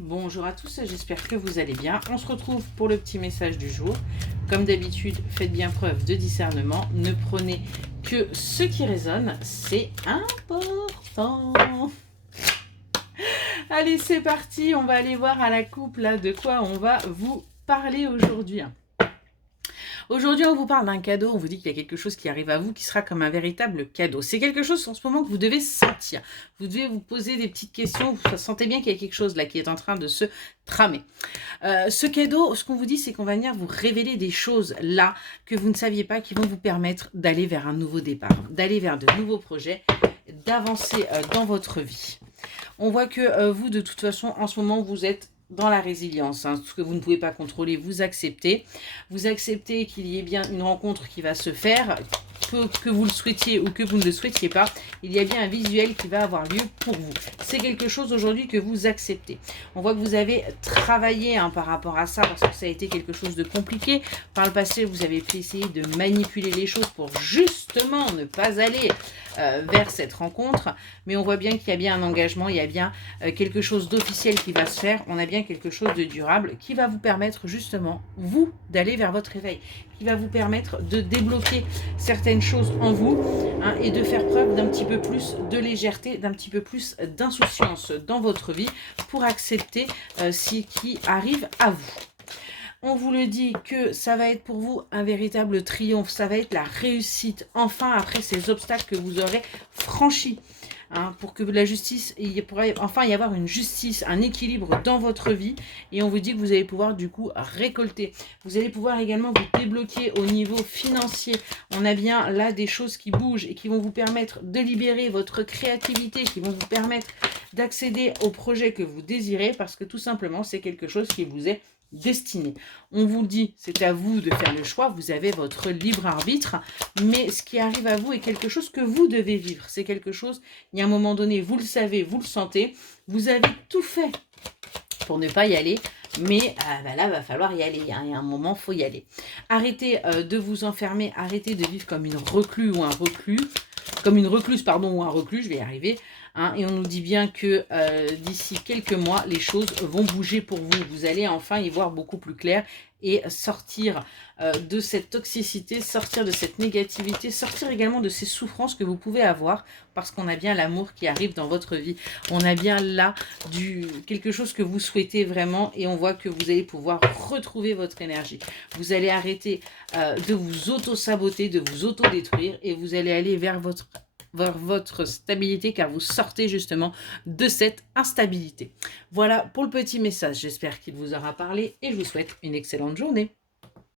Bonjour à tous, j'espère que vous allez bien. On se retrouve pour le petit message du jour. Comme d'habitude, faites bien preuve de discernement. Ne prenez que ce qui résonne, c'est important. Allez, c'est parti, on va aller voir à la coupe là de quoi on va vous parler aujourd'hui. Aujourd'hui, on vous parle d'un cadeau, on vous dit qu'il y a quelque chose qui arrive à vous qui sera comme un véritable cadeau. C'est quelque chose en ce moment que vous devez sentir. Vous devez vous poser des petites questions, vous sentez bien qu'il y a quelque chose là qui est en train de se tramer. Ce cadeau, ce qu'on vous dit, c'est qu'on va venir vous révéler des choses là que vous ne saviez pas qui vont vous permettre d'aller vers un nouveau départ, d'aller vers de nouveaux projets, d'avancer dans votre vie. On voit que vous, de toute façon, en ce moment, vous êtes dans la résilience, hein, ce que vous ne pouvez pas contrôler, vous acceptez. Vous acceptez qu'il y ait bien une rencontre qui va se faire, que vous le souhaitiez ou que vous ne le souhaitiez pas, il y a bien un visuel qui va avoir lieu pour vous. C'est quelque chose aujourd'hui que vous acceptez. On voit que vous avez travaillé par rapport à ça, parce que ça a été quelque chose de compliqué. Par le passé, vous avez essayé de manipuler les choses pour justement ne pas aller vers cette rencontre. Mais on voit bien qu'il y a bien un engagement, il y a bien quelque chose d'officiel qui va se faire. On a bien quelque chose de durable qui va vous permettre justement, vous, d'aller vers votre réveil, qui va vous permettre de débloquer certaines choses en vous, hein, et de faire preuve d'un petit peu plus de légèreté, d'un petit peu plus d'insouciance dans votre vie pour accepter ce qui arrive à vous. On vous le dit que ça va être pour vous un véritable triomphe, ça va être la réussite, enfin après ces obstacles que vous aurez franchis. Hein, pour que la justice, il pourrait enfin y avoir une justice, un équilibre dans votre vie, et on vous dit que vous allez pouvoir du coup récolter. Vous allez pouvoir également vous débloquer au niveau financier. On a bien là des choses qui bougent et qui vont vous permettre de libérer votre créativité, qui vont vous permettre d'accéder au projet que vous désirez, parce que tout simplement c'est quelque chose qui vous est destiné. On vous dit, c'est à vous de faire le choix, vous avez votre libre arbitre, mais ce qui arrive à vous est quelque chose que vous devez vivre. C'est quelque chose, il y a un moment donné, vous le savez, vous le sentez, vous avez tout fait pour ne pas y aller, mais là, va falloir y aller. Il y a un moment, il faut y aller. Arrêtez de vous enfermer, arrêtez de vivre comme une recluse ou un reclus, comme une recluse, pardon, ou un reclus, je vais y arriver. Hein, et on nous dit bien que d'ici quelques mois, les choses vont bouger pour vous. Vous allez enfin y voir beaucoup plus clair et sortir de cette toxicité, sortir de cette négativité, sortir également de ces souffrances que vous pouvez avoir, parce qu'on a bien l'amour qui arrive dans votre vie. On a bien là quelque chose que vous souhaitez vraiment, et on voit que vous allez pouvoir retrouver votre énergie. Vous allez arrêter de vous auto-saboter, de vous auto-détruire, et vous allez aller vers votre stabilité, car vous sortez justement de cette instabilité. Voilà pour le petit message, j'espère qu'il vous aura parlé et je vous souhaite une excellente journée.